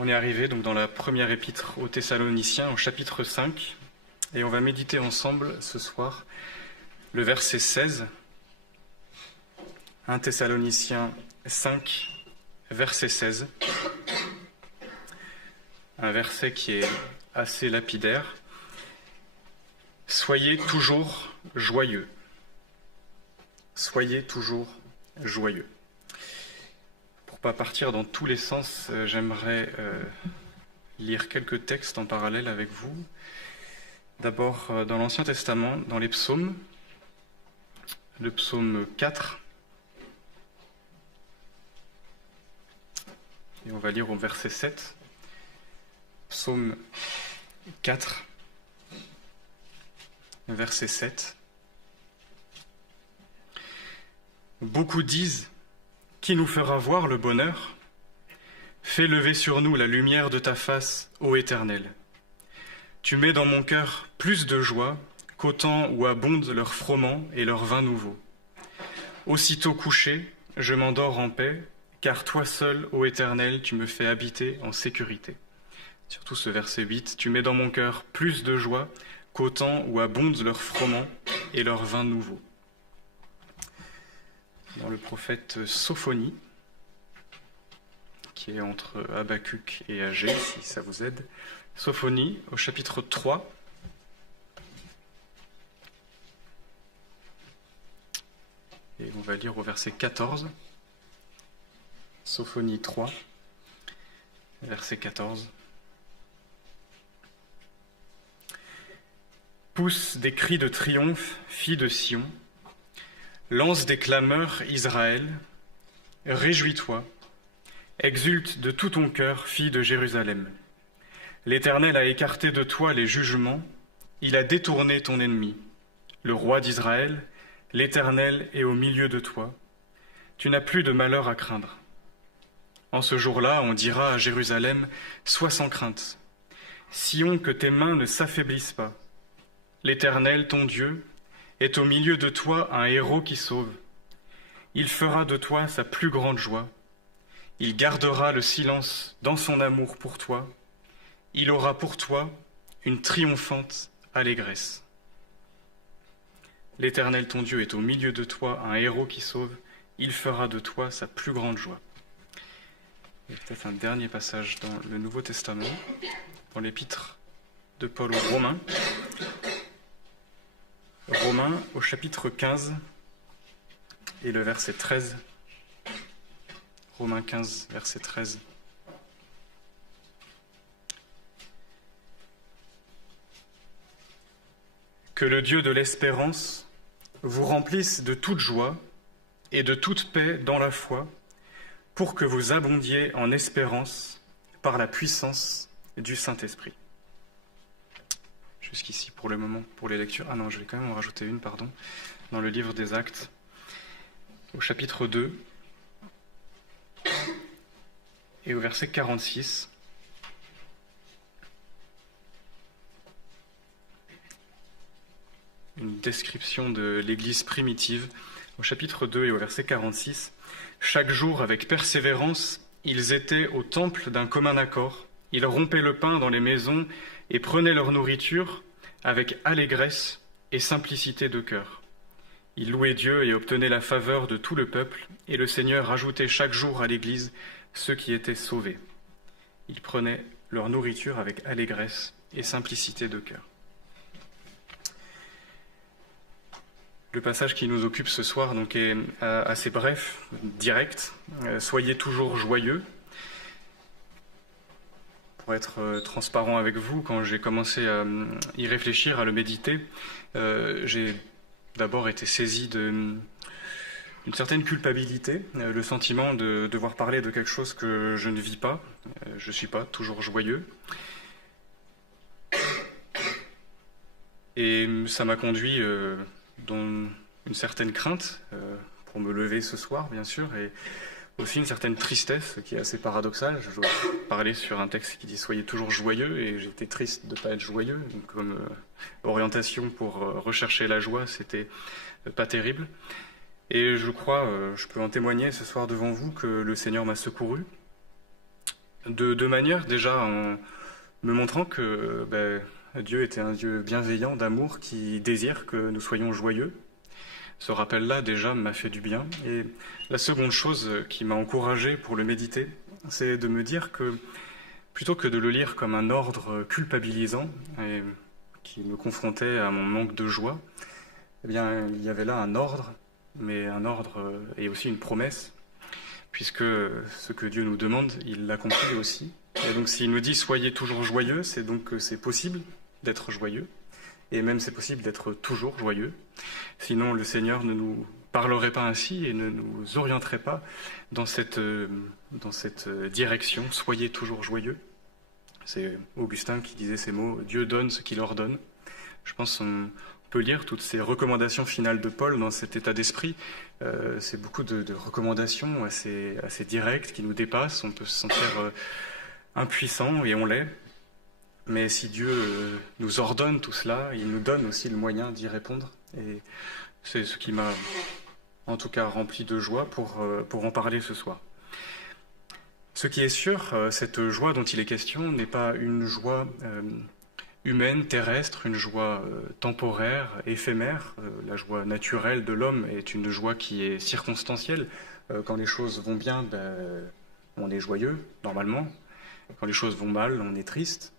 On est arrivé donc dans la première épître aux Thessaloniciens, au chapitre 5, et on va méditer ensemble ce soir le verset 16, 1 Thessaloniciens 5, verset 16, un verset qui est assez lapidaire. Soyez toujours joyeux. Soyez toujours joyeux. Pour ne pas partir dans tous les sens, j'aimerais lire quelques textes en parallèle avec vous. D'abord, dans l'Ancien Testament, dans les psaumes, le psaume 4, et on va lire au verset 7, psaume 4, verset 7. Beaucoup disent: qui nous fera voir le bonheur? Fais lever sur nous la lumière de ta face, ô Éternel. Tu mets dans mon cœur plus de joie qu'au temps où abondent leurs froment et leurs vins nouveaux. Aussitôt couché, je m'endors en paix, car toi seul, ô Éternel, tu me fais habiter en sécurité. Surtout ce verset 8, tu mets dans mon cœur plus de joie qu'au temps où abondent leurs froment et leurs vins nouveaux. Dans le prophète Sophonie, qui est entre Habacuc et Agé, si ça vous aide. Sophonie, au chapitre 3. Et on va lire au verset 14. Sophonie 3, verset 14. Pousse des cris de triomphe, fille de Sion. Lance des clameurs, Israël. Réjouis-toi. Exulte de tout ton cœur, fille de Jérusalem. L'Éternel a écarté de toi les jugements. Il a détourné ton ennemi. Le roi d'Israël, l'Éternel est au milieu de toi. Tu n'as plus de malheur à craindre. En ce jour-là, on dira à Jérusalem: sois sans crainte. Sion, que tes mains ne s'affaiblissent pas. L'Éternel, ton Dieu, est au milieu de toi un héros qui sauve. Il fera de toi sa plus grande joie. Il gardera le silence dans son amour pour toi. Il aura pour toi une triomphante allégresse. L'Éternel, ton Dieu, est au milieu de toi un héros qui sauve. Il fera de toi sa plus grande joie. Et peut-être un dernier passage dans le Nouveau Testament, dans l'épître de Paul aux Romains. Romains au chapitre 15 et le verset 13. Romains 15, verset 13. Que le Dieu de l'espérance vous remplisse de toute joie et de toute paix dans la foi, pour que vous abondiez en espérance par la puissance du Saint-Esprit. Jusqu'ici pour le moment, pour les lectures. Ah non, je vais quand même en rajouter une, pardon. Dans le livre des Actes, au chapitre 2, et au verset 46. Une description de l'Église primitive, au chapitre 2 et au verset 46. Chaque jour, avec persévérance, ils étaient au temple d'un commun accord. Ils rompaient le pain dans les maisons et prenaient leur nourriture avec allégresse et simplicité de cœur. Ils louaient Dieu et obtenaient la faveur de tout le peuple, et le Seigneur ajoutait chaque jour à l'Église ceux qui étaient sauvés. Ils prenaient leur nourriture avec allégresse et simplicité de cœur. Le passage qui nous occupe ce soir donc, est assez bref, direct. Soyez toujours joyeux. Pour être transparent avec vous, quand j'ai commencé à y réfléchir, à le méditer, j'ai d'abord été saisi d'une certaine culpabilité, le sentiment de devoir parler de quelque chose que je ne vis pas. Je ne suis pas toujours joyeux. Et ça m'a conduit dans une certaine crainte pour me lever ce soir, bien sûr, et aussi une certaine tristesse qui est assez paradoxale. Je dois parler sur un texte qui dit « Soyez toujours joyeux » et j'étais triste de ne pas être joyeux. Donc, comme orientation pour rechercher la joie, c'était pas terrible. Et je crois, je peux en témoigner ce soir devant vous, que le Seigneur m'a secouru De deux manières, déjà en me montrant que Dieu était un Dieu bienveillant, d'amour, qui désire que nous soyons joyeux. Ce rappel-là, déjà, m'a fait du bien. Et la seconde chose qui m'a encouragé pour le méditer, c'est de me dire que, plutôt que de le lire comme un ordre culpabilisant et qui me confrontait à mon manque de joie, eh bien, il y avait là un ordre, mais un ordre et aussi une promesse, puisque ce que Dieu nous demande, il l'accomplit aussi. Et donc s'il nous dit « soyez toujours joyeux », c'est donc que c'est possible d'être joyeux, et même c'est possible d'être toujours joyeux. Sinon le Seigneur ne nous parlerait pas ainsi et ne nous orienterait pas dans cette direction « soyez toujours joyeux ». C'est Augustin qui disait ces mots « Dieu donne ce qu'il ordonne ». Je pense qu'on peut lire toutes ces recommandations finales de Paul dans cet état d'esprit. C'est beaucoup de recommandations assez directes qui nous dépassent. On peut se sentir impuissant, et on l'est. Mais si Dieu nous ordonne tout cela, il nous donne aussi le moyen d'y répondre. Et c'est ce qui m'a en tout cas rempli de joie pour en parler ce soir. Ce qui est sûr, cette joie dont il est question n'est pas une joie humaine, terrestre, une joie temporaire, éphémère. La joie naturelle de l'homme est une joie qui est circonstancielle. Quand les choses vont bien, on est joyeux, normalement. Quand les choses vont mal, on est triste.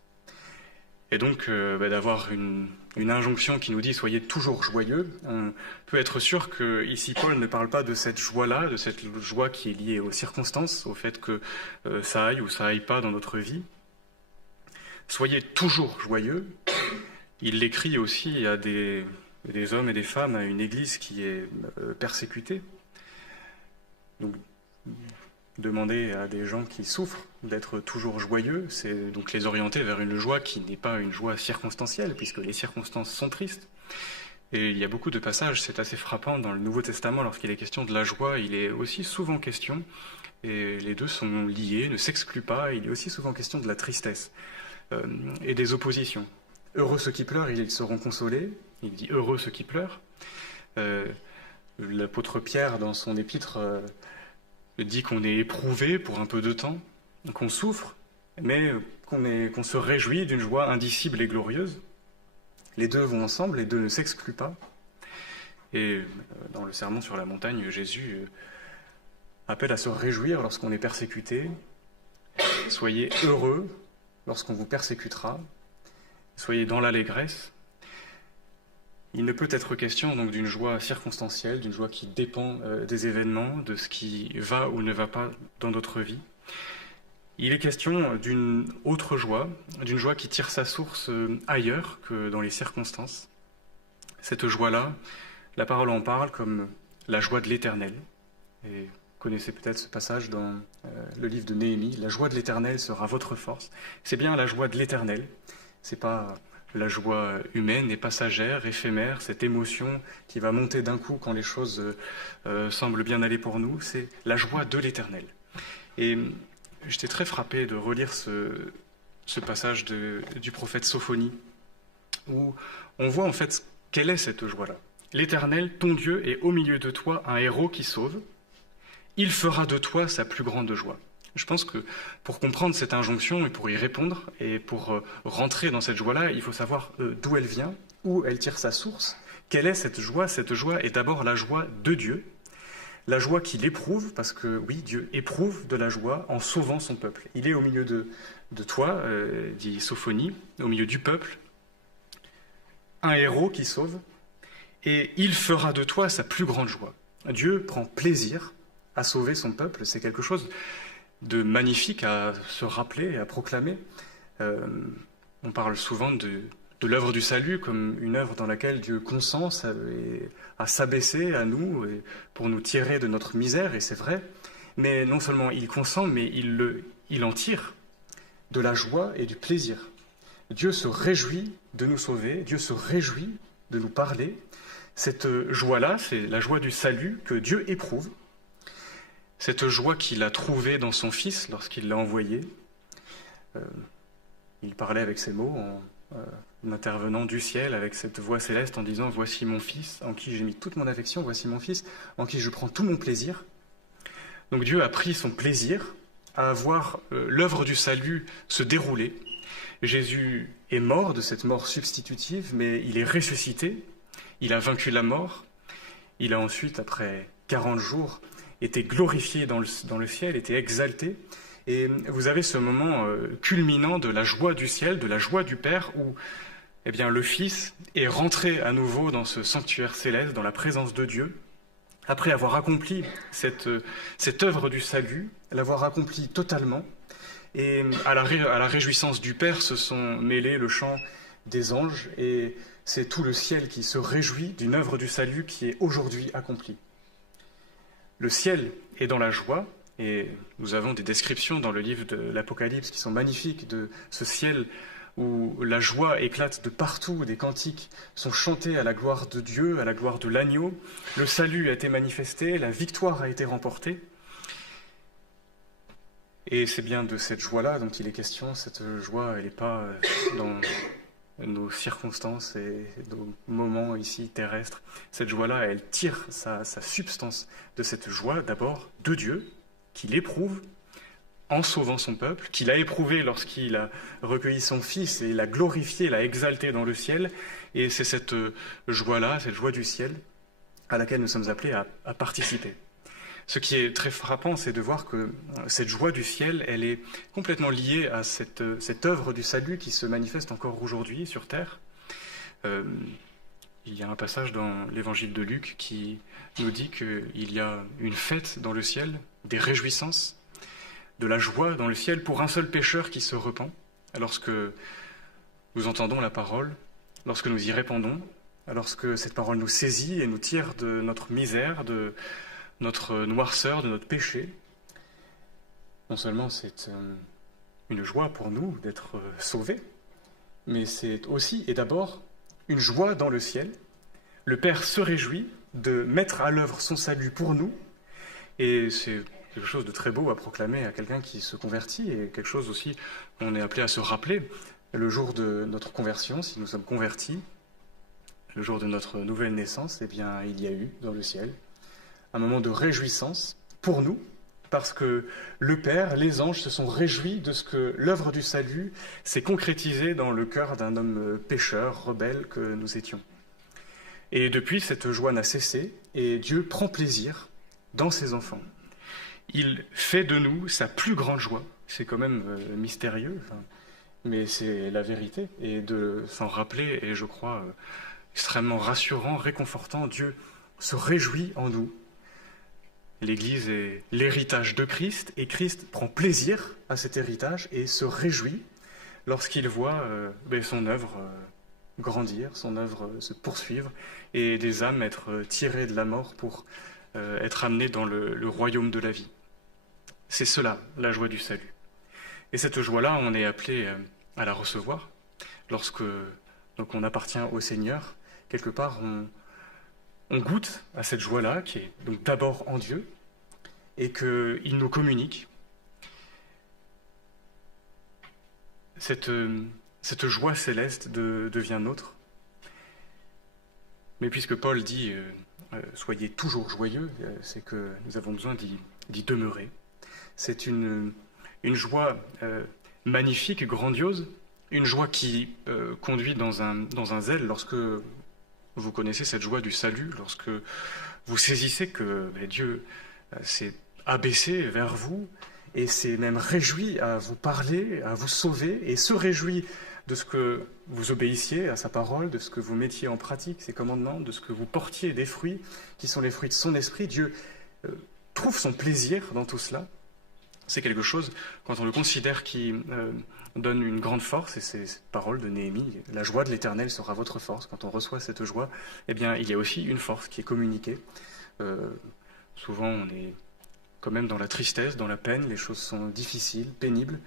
Et donc, d'avoir une injonction qui nous dit « soyez toujours joyeux », on peut être sûr que ici Paul ne parle pas de cette joie-là, de cette joie qui est liée aux circonstances, au fait que ça aille ou ça aille pas dans notre vie. Soyez toujours joyeux. Il l'écrit aussi à des hommes et des femmes, à une église qui est persécutée. Donc, demander à des gens qui souffrent d'être toujours joyeux, c'est donc les orienter vers une joie qui n'est pas une joie circonstancielle, puisque les circonstances sont tristes. Et il y a beaucoup de passages, c'est assez frappant, dans le Nouveau Testament, lorsqu'il est question de la joie, il est aussi souvent question, et les deux sont liés, ne s'excluent pas, il est aussi souvent question de la tristesse et des oppositions. Heureux ceux qui pleurent, ils seront consolés. Il dit heureux ceux qui pleurent. L'apôtre Pierre, dans son épître, dit qu'on est éprouvé pour un peu de temps, qu'on souffre, mais qu'on se réjouit d'une joie indicible et glorieuse. Les deux vont ensemble, les deux ne s'excluent pas. Et dans le Sermon sur la montagne, Jésus appelle à se réjouir lorsqu'on est persécuté. Soyez heureux lorsqu'on vous persécutera. Soyez dans l'allégresse. Il ne peut être question donc d'une joie circonstancielle, d'une joie qui dépend des événements, de ce qui va ou ne va pas dans notre vie. Il est question d'une autre joie, d'une joie qui tire sa source ailleurs que dans les circonstances. Cette joie-là, la parole en parle comme la joie de l'Éternel. Et vous connaissez peut-être ce passage dans le livre de Néhémie. La joie de l'Éternel sera votre force. C'est bien la joie de l'Éternel. C'est pas la joie humaine et passagère, éphémère, cette émotion qui va monter d'un coup quand les choses semblent bien aller pour nous. C'est la joie de l'Éternel. Et j'étais très frappé de relire ce passage du prophète Sophonie, où on voit en fait quelle est cette joie-là. L'Éternel, ton Dieu, est au milieu de toi un héros qui sauve. Il fera de toi sa plus grande joie. Je pense que pour comprendre cette injonction et pour y répondre et pour rentrer dans cette joie-là, il faut savoir d'où elle vient, où elle tire sa source. Quelle est cette joie? Cette joie est d'abord la joie de Dieu, la joie qu'il éprouve, parce que oui, Dieu éprouve de la joie en sauvant son peuple. Il est au milieu de toi, dit Sophonie, au milieu du peuple, un héros qui sauve, et il fera de toi sa plus grande joie. Dieu prend plaisir à sauver son peuple, c'est quelque chose de magnifique à se rappeler et à proclamer. On parle souvent de l'œuvre du salut comme une œuvre dans laquelle Dieu consent à s'abaisser à nous pour nous tirer de notre misère, et c'est vrai. Mais non seulement il consent, mais il en tire de la joie et du plaisir. Dieu se réjouit de nous sauver, Dieu se réjouit de nous parler. Cette joie-là, c'est la joie du salut que Dieu éprouve. Cette joie qu'il a trouvée dans son Fils lorsqu'il l'a envoyé. Il parlait avec ces mots en intervenant du ciel avec cette voix céleste en disant « Voici mon Fils, en qui j'ai mis toute mon affection, voici mon Fils, en qui je prends tout mon plaisir ». Donc Dieu a pris son plaisir à voir l'œuvre du salut se dérouler. Jésus est mort de cette mort substitutive, mais il est ressuscité, il a vaincu la mort, il a ensuite, après 40 jours, été glorifié dans le ciel, été exalté. Et vous avez ce moment culminant de la joie du ciel, de la joie du Père, où eh bien, le Fils est rentré à nouveau dans ce sanctuaire céleste, dans la présence de Dieu, après avoir accompli cette œuvre du salut, l'avoir accomplie totalement. Et à la réjouissance du Père se sont mêlés le chant des anges, et c'est tout le ciel qui se réjouit d'une œuvre du salut qui est aujourd'hui accomplie. Le ciel est dans la joie, et nous avons des descriptions dans le livre de l'Apocalypse qui sont magnifiques de ce ciel où la joie éclate de partout, des cantiques sont chantés à la gloire de Dieu, à la gloire de l'agneau, le salut a été manifesté, la victoire a été remportée. Et c'est bien de cette joie-là dont il est question. Cette joie, elle n'est pas dans nos circonstances et nos moments ici terrestres. Cette joie-là, elle tire sa substance de cette joie, d'abord, de Dieu, qu'il éprouve en sauvant son peuple, qu'il a éprouvé lorsqu'il a recueilli son Fils et l'a glorifié, l'a exalté dans le ciel. Et c'est cette joie-là, cette joie du ciel, à laquelle nous sommes appelés à participer. Ce qui est très frappant, c'est de voir que cette joie du ciel, elle est complètement liée à cette œuvre du salut qui se manifeste encore aujourd'hui sur terre. Il y a un passage dans l'évangile de Luc qui nous dit qu'il y a une fête dans le ciel, des réjouissances, de la joie dans le ciel pour un seul pécheur qui se repent. Lorsque nous entendons la parole, lorsque nous y répondons, lorsque cette parole nous saisit et nous tire de notre misère, de notre noirceur, de notre péché. Non seulement c'est une joie pour nous d'être sauvés, mais c'est aussi et d'abord une joie dans le ciel. Le Père se réjouit de mettre à l'œuvre son salut pour nous, et c'est quelque chose de très beau à proclamer à quelqu'un qui se convertit, et quelque chose aussi qu'on est appelé à se rappeler le jour de notre conversion, si nous sommes convertis, le jour de notre nouvelle naissance, eh bien, il y a eu dans le ciel un moment de réjouissance pour nous, parce que le Père, les anges se sont réjouis de ce que l'œuvre du salut s'est concrétisée dans le cœur d'un homme pécheur, rebelle que nous étions. Et depuis, cette joie n'a cessé, et Dieu prend plaisir dans ses enfants. Il fait de nous sa plus grande joie. C'est quand même mystérieux, mais c'est la vérité. Et de s'en rappeler est, je crois, extrêmement rassurant, réconfortant. Dieu se réjouit en nous. L'Église est l'héritage de Christ, et Christ prend plaisir à cet héritage et se réjouit lorsqu'il voit son œuvre grandir, son œuvre se poursuivre, et des âmes être tirées de la mort pour être amenées dans le royaume de la vie. C'est cela, la joie du salut. Et cette joie-là, on est appelé à la recevoir. Lorsque donc, on appartient au Seigneur, quelque part, on goûte à cette joie-là, qui est donc d'abord en Dieu, et qu'il nous communique. Cette joie céleste devient nôtre. Mais puisque Paul dit « soyez toujours joyeux », c'est que nous avons besoin d'y demeurer. C'est une joie magnifique, grandiose, une joie qui conduit dans un zèle lorsque vous connaissez cette joie du salut, lorsque vous saisissez que Dieu s'est abaissé vers vous et s'est même réjoui à vous parler, à vous sauver, et se réjouit de ce que vous obéissiez à sa parole, de ce que vous mettiez en pratique ses commandements, de ce que vous portiez des fruits qui sont les fruits de son esprit. Dieu trouve son plaisir dans tout cela. C'est quelque chose, quand on le considère, qui donne une grande force, et c'est cette parole de Néhémie, la joie de l'Éternel sera votre force. Quand on reçoit cette joie, eh bien, il y a aussi une force qui est communiquée. Souvent, on est quand même dans la tristesse, dans la peine, les choses sont difficiles, pénibles.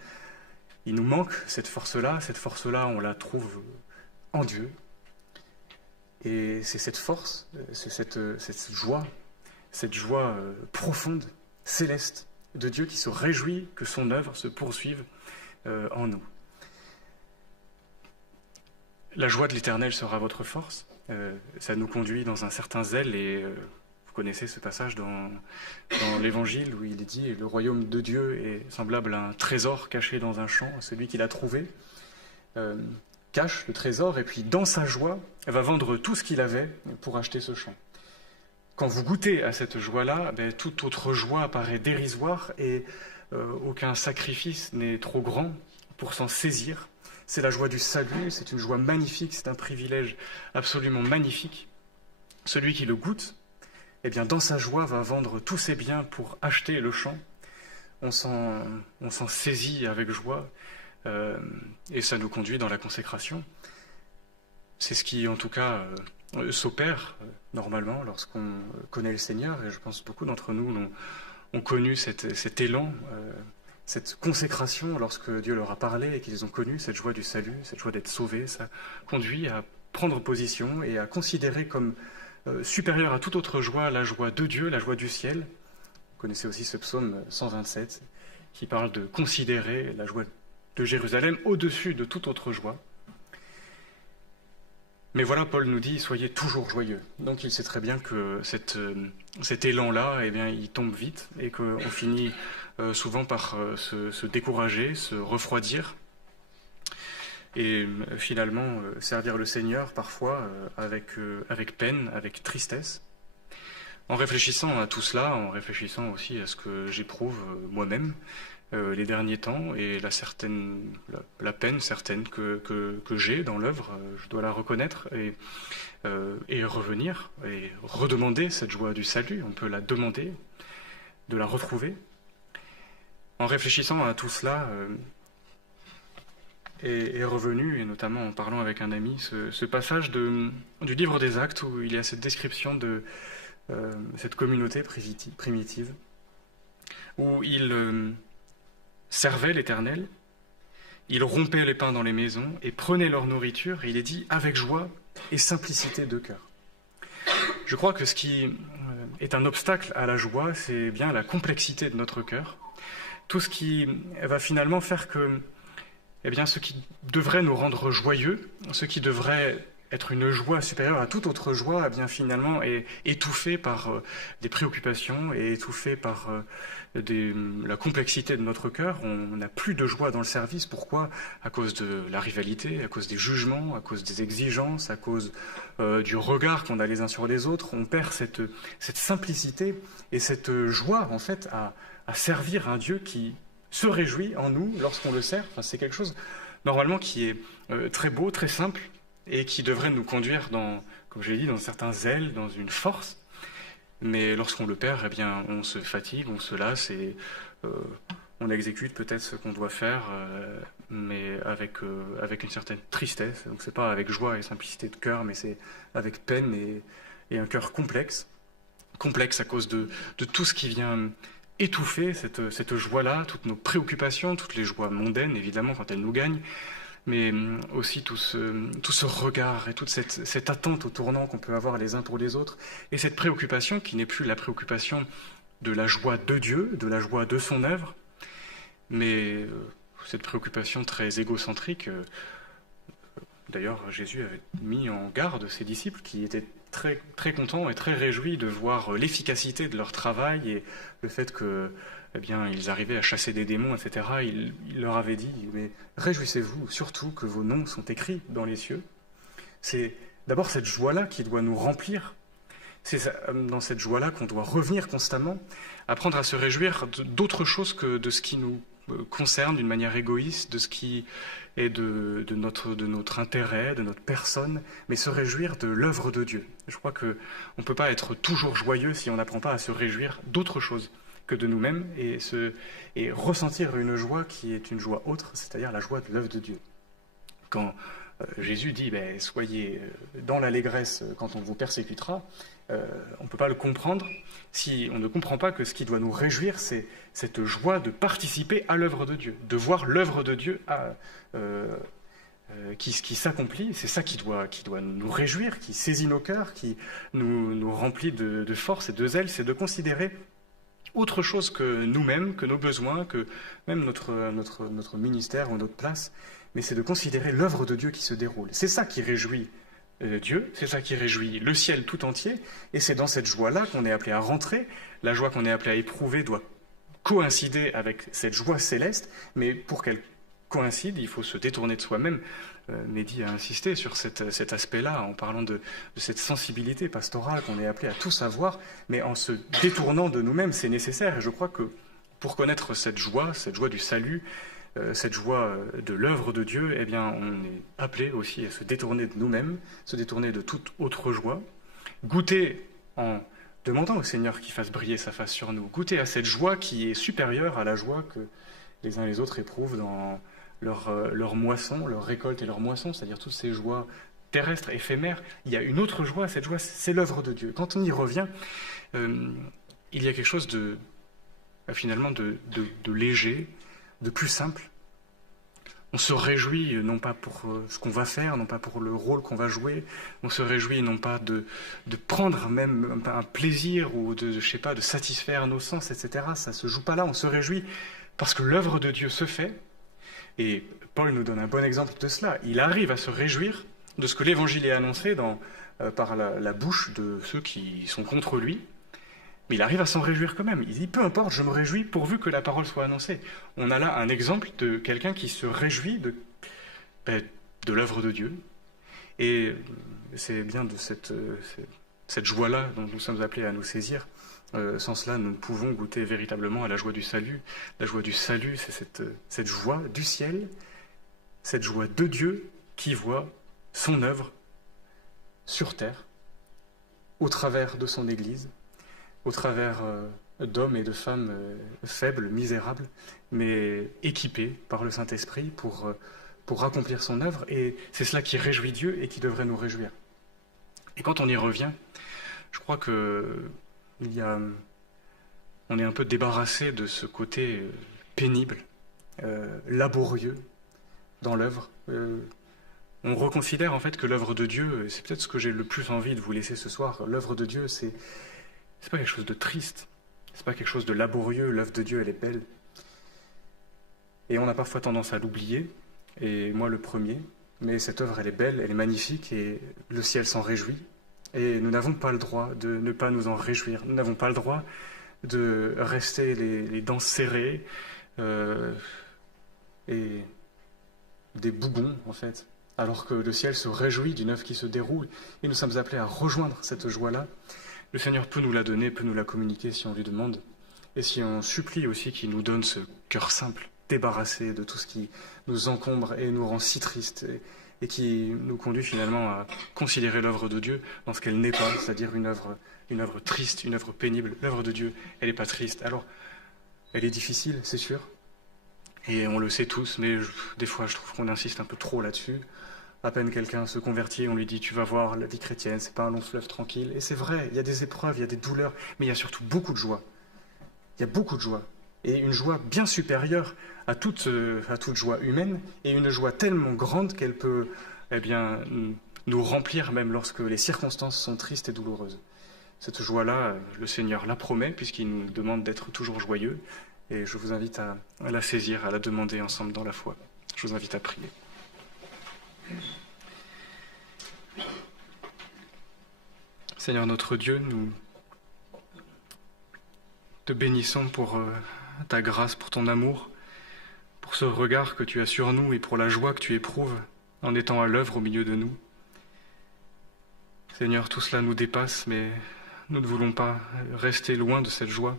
Il nous manque cette force-là, on la trouve en Dieu. Et c'est cette force, c'est cette joie profonde, céleste, de Dieu qui se réjouit que son œuvre se poursuive en nous. La joie de l'Éternel sera votre force. Ça nous conduit dans un certain zèle, et Vous connaissez ce passage dans l'Évangile où il est dit « Le royaume de Dieu est semblable à un trésor caché dans un champ. Celui qui l'a trouvé cache le trésor et puis dans sa joie, va vendre tout ce qu'il avait pour acheter ce champ. » Quand vous goûtez à cette joie-là, toute autre joie paraît dérisoire et aucun sacrifice n'est trop grand pour s'en saisir. C'est la joie du salut, c'est une joie magnifique, c'est un privilège absolument magnifique. Celui qui le goûte, dans sa joie, va vendre tous ses biens pour acheter le champ. On s'en saisit avec joie et ça nous conduit dans la consécration. C'est ce qui, en tout cas, s'opère normalement lorsqu'on connaît le Seigneur, et je pense que beaucoup d'entre nous ont connu cet élan, cette consécration lorsque Dieu leur a parlé et qu'ils ont connu cette joie du salut, cette joie d'être sauvés. Ça conduit à prendre position et à considérer comme supérieure à toute autre joie la joie de Dieu, la joie du ciel. Vous connaissez aussi ce psaume 127 qui parle de considérer la joie de Jérusalem au-dessus de toute autre joie. Mais voilà, Paul nous dit, soyez toujours joyeux. Donc il sait très bien que cet élan-là, il tombe vite et qu'on finit souvent par se décourager, se refroidir et finalement servir le Seigneur parfois avec peine, avec tristesse. En réfléchissant à tout cela, en réfléchissant aussi à ce que j'éprouve moi-même les derniers temps et la peine certaine que j'ai dans l'œuvre, je dois la reconnaître et revenir et redemander cette joie du salut. On peut la demander, de la retrouver. En réfléchissant à tout cela est revenu, et notamment en parlant avec un ami, ce passage du livre des Actes où il y a cette description de cette communauté primitive où il servaient l'Éternel, ils rompaient les pains dans les maisons et prenaient leur nourriture, et il est dit avec joie et simplicité de cœur. Je crois que ce qui est un obstacle à la joie, c'est bien la complexité de notre cœur. Tout ce qui va finalement faire que ce qui devrait nous rendre joyeux, ce qui devrait être une joie supérieure à toute autre joie, finalement est étouffé par des préoccupations et étouffé par la complexité de notre cœur. On n'a plus de joie dans le service. Pourquoi ? À cause de la rivalité, à cause des jugements, à cause des exigences, à cause du regard qu'on a les uns sur les autres. On perd cette simplicité et cette joie, en fait, à servir un Dieu qui se réjouit en nous lorsqu'on le sert. Enfin, c'est quelque chose, normalement, qui est très beau, très simple, et qui devrait nous conduire comme je l'ai dit, dans certains zèles, dans une force. Mais lorsqu'on le perd, on se fatigue, on se lasse et on exécute peut-être ce qu'on doit faire, mais avec une certaine tristesse. Donc c'est pas avec joie et simplicité de cœur, mais c'est avec peine et un cœur complexe à cause de tout ce qui vient étouffer cette joie-là, toutes nos préoccupations, toutes les joies mondaines, évidemment, quand elles nous gagnent, mais aussi tout ce regard et toute cette attente au tournant qu'on peut avoir les uns pour les autres, et cette préoccupation qui n'est plus la préoccupation de la joie de Dieu, de la joie de son œuvre, mais cette préoccupation très égocentrique. D'ailleurs, Jésus avait mis en garde ses disciples qui étaient très, très contents et très réjouis de voir l'efficacité de leur travail et le fait que ils arrivaient à chasser des démons, etc. Il leur avait dit, mais réjouissez-vous surtout que vos noms sont écrits dans les cieux. C'est d'abord cette joie-là qui doit nous remplir. C'est dans cette joie-là qu'on doit revenir constamment, apprendre à se réjouir d'autre chose que de ce qui nous concerne d'une manière égoïste, de ce qui est de notre intérêt, de notre personne, mais se réjouir de l'œuvre de Dieu. Je crois qu'on ne peut pas être toujours joyeux si on n'apprend pas à se réjouir d'autre chose que de nous-mêmes et ressentir une joie qui est une joie autre, c'est-à-dire la joie de l'œuvre de Dieu. Quand Jésus dit « soyez dans l'allégresse quand on vous persécutera », on ne peut pas le comprendre si on ne comprend pas que ce qui doit nous réjouir, c'est cette joie de participer à l'œuvre de Dieu, de voir l'œuvre de Dieu qui s'accomplit. C'est ça qui doit nous réjouir, qui saisit nos cœurs, qui nous remplit de force et de zèle, c'est de considérer autre chose que nous-mêmes, que nos besoins, que même notre ministère ou notre place, mais c'est de considérer l'œuvre de Dieu qui se déroule. C'est ça qui réjouit Dieu, c'est ça qui réjouit le ciel tout entier, et c'est dans cette joie-là qu'on est appelé à rentrer. La joie qu'on est appelé à éprouver doit coïncider avec cette joie céleste, mais pour qu'elle coïncide, il faut se détourner de soi-même. Mehdi a insisté sur cet aspect-là, en parlant de cette sensibilité pastorale qu'on est appelé à tous avoir, mais en se détournant de nous-mêmes, c'est nécessaire. Et je crois que pour connaître cette joie du salut, cette joie de l'œuvre de Dieu, eh bien, on est appelé aussi à se détourner de nous-mêmes, se détourner de toute autre joie, goûter en demandant au Seigneur qu'il fasse briller sa face sur nous, goûter à cette joie qui est supérieure à la joie que les uns et les autres éprouvent dans leur moisson, leur récolte et leur moisson, c'est-à-dire toutes ces joies terrestres, éphémères. Il y a une autre joie, cette joie, c'est l'œuvre de Dieu. Quand on y revient, il y a quelque chose finalement de léger, de plus simple. On se réjouit non pas pour ce qu'on va faire, non pas pour le rôle qu'on va jouer, on se réjouit non pas de prendre même un plaisir ou de satisfaire nos sens, etc. Ça ne se joue pas là, on se réjouit parce que l'œuvre de Dieu se fait. Et Paul nous donne un bon exemple de cela. Il arrive à se réjouir de ce que l'Évangile est annoncé par la bouche de ceux qui sont contre lui. Mais il arrive à s'en réjouir quand même. Il dit, peu importe, je me réjouis pourvu que la parole soit annoncée. On a là un exemple de quelqu'un qui se réjouit de l'œuvre de Dieu. Et c'est bien de cette joie-là dont nous sommes appelés à nous saisir. Sans cela, nous pouvons goûter véritablement à la joie du salut. La joie du salut, c'est cette joie du ciel, cette joie de Dieu qui voit son œuvre sur terre, au travers de son Église, au travers d'hommes et de femmes faibles, misérables, mais équipés par le Saint-Esprit pour accomplir son œuvre. Et c'est cela qui réjouit Dieu et qui devrait nous réjouir. Et quand on y revient, je crois que on est un peu débarrassé de ce côté pénible, laborieux dans l'œuvre. On reconsidère en fait que l'œuvre de Dieu, c'est peut-être ce que j'ai le plus envie de vous laisser ce soir, l'œuvre de Dieu, c'est pas quelque chose de triste, c'est pas quelque chose de laborieux, l'œuvre de Dieu, elle est belle. Et on a parfois tendance à l'oublier, et moi le premier, mais cette œuvre, elle est belle, elle est magnifique, et le ciel s'en réjouit. Et nous n'avons pas le droit de ne pas nous en réjouir. Nous n'avons pas le droit de rester les dents serrées et des bougons, en fait, alors que le ciel se réjouit d'une œuvre qui se déroule. Et nous sommes appelés à rejoindre cette joie-là. Le Seigneur peut nous la donner, peut nous la communiquer si on lui demande. Et si on supplie aussi qu'il nous donne ce cœur simple, débarrassé de tout ce qui nous encombre et nous rend si tristes, et qui nous conduit finalement à considérer l'œuvre de Dieu dans ce qu'elle n'est pas, c'est-à-dire une œuvre triste, une œuvre pénible. L'œuvre de Dieu, elle n'est pas triste. Alors, elle est difficile, c'est sûr, et on le sait tous, mais des fois je trouve qu'on insiste un peu trop là-dessus. À peine quelqu'un se convertit, on lui dit « tu vas voir, la vie chrétienne, c'est pas un long fleuve tranquille ». Et c'est vrai, il y a des épreuves, il y a des douleurs, mais il y a surtout beaucoup de joie. Il y a beaucoup de joie. Et une joie bien supérieure à toute joie humaine, et une joie tellement grande qu'elle peut nous remplir même lorsque les circonstances sont tristes et douloureuses. Cette joie-là, le Seigneur la promet, puisqu'il nous demande d'être toujours joyeux, et je vous invite à la saisir, à la demander ensemble dans la foi. Je vous invite à prier. Seigneur notre Dieu, nous te bénissons pour ta grâce, pour ton amour, pour ce regard que tu as sur nous et pour la joie que tu éprouves en étant à l'œuvre au milieu de nous. Seigneur, tout cela nous dépasse, mais nous ne voulons pas rester loin de cette joie.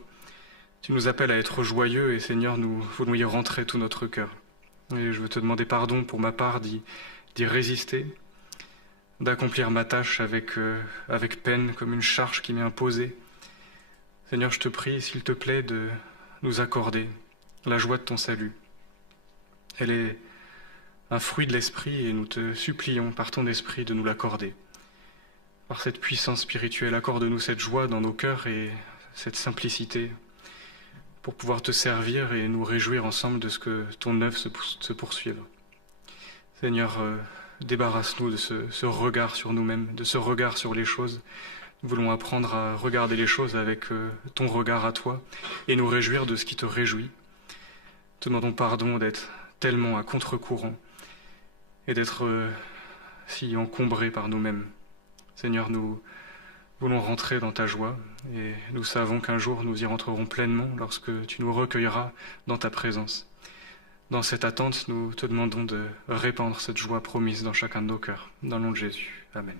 Tu nous appelles à être joyeux et Seigneur, nous voulons y rentrer tout notre cœur. Et je veux te demander pardon pour ma part d'y résister, d'accomplir ma tâche avec peine, comme une charge qui m'est imposée. Seigneur, je te prie, s'il te plaît, de nous accorder la joie de ton salut. Elle est un fruit de l'esprit et nous te supplions par ton esprit de nous l'accorder. Par cette puissance spirituelle, accorde-nous cette joie dans nos cœurs et cette simplicité pour pouvoir te servir et nous réjouir ensemble de ce que ton œuvre se poursuive. Seigneur, débarrasse-nous de ce regard sur nous-mêmes, de ce regard sur les choses. Nous voulons apprendre à regarder les choses avec ton regard à toi et nous réjouir de ce qui te réjouit. Te demandons pardon d'être tellement à contre-courant et d'être si encombrés par nous-mêmes. Seigneur, nous voulons rentrer dans ta joie, et nous savons qu'un jour nous y rentrerons pleinement lorsque tu nous recueilleras dans ta présence. Dans cette attente, nous te demandons de répandre cette joie promise dans chacun de nos cœurs. Dans le nom de Jésus. Amen.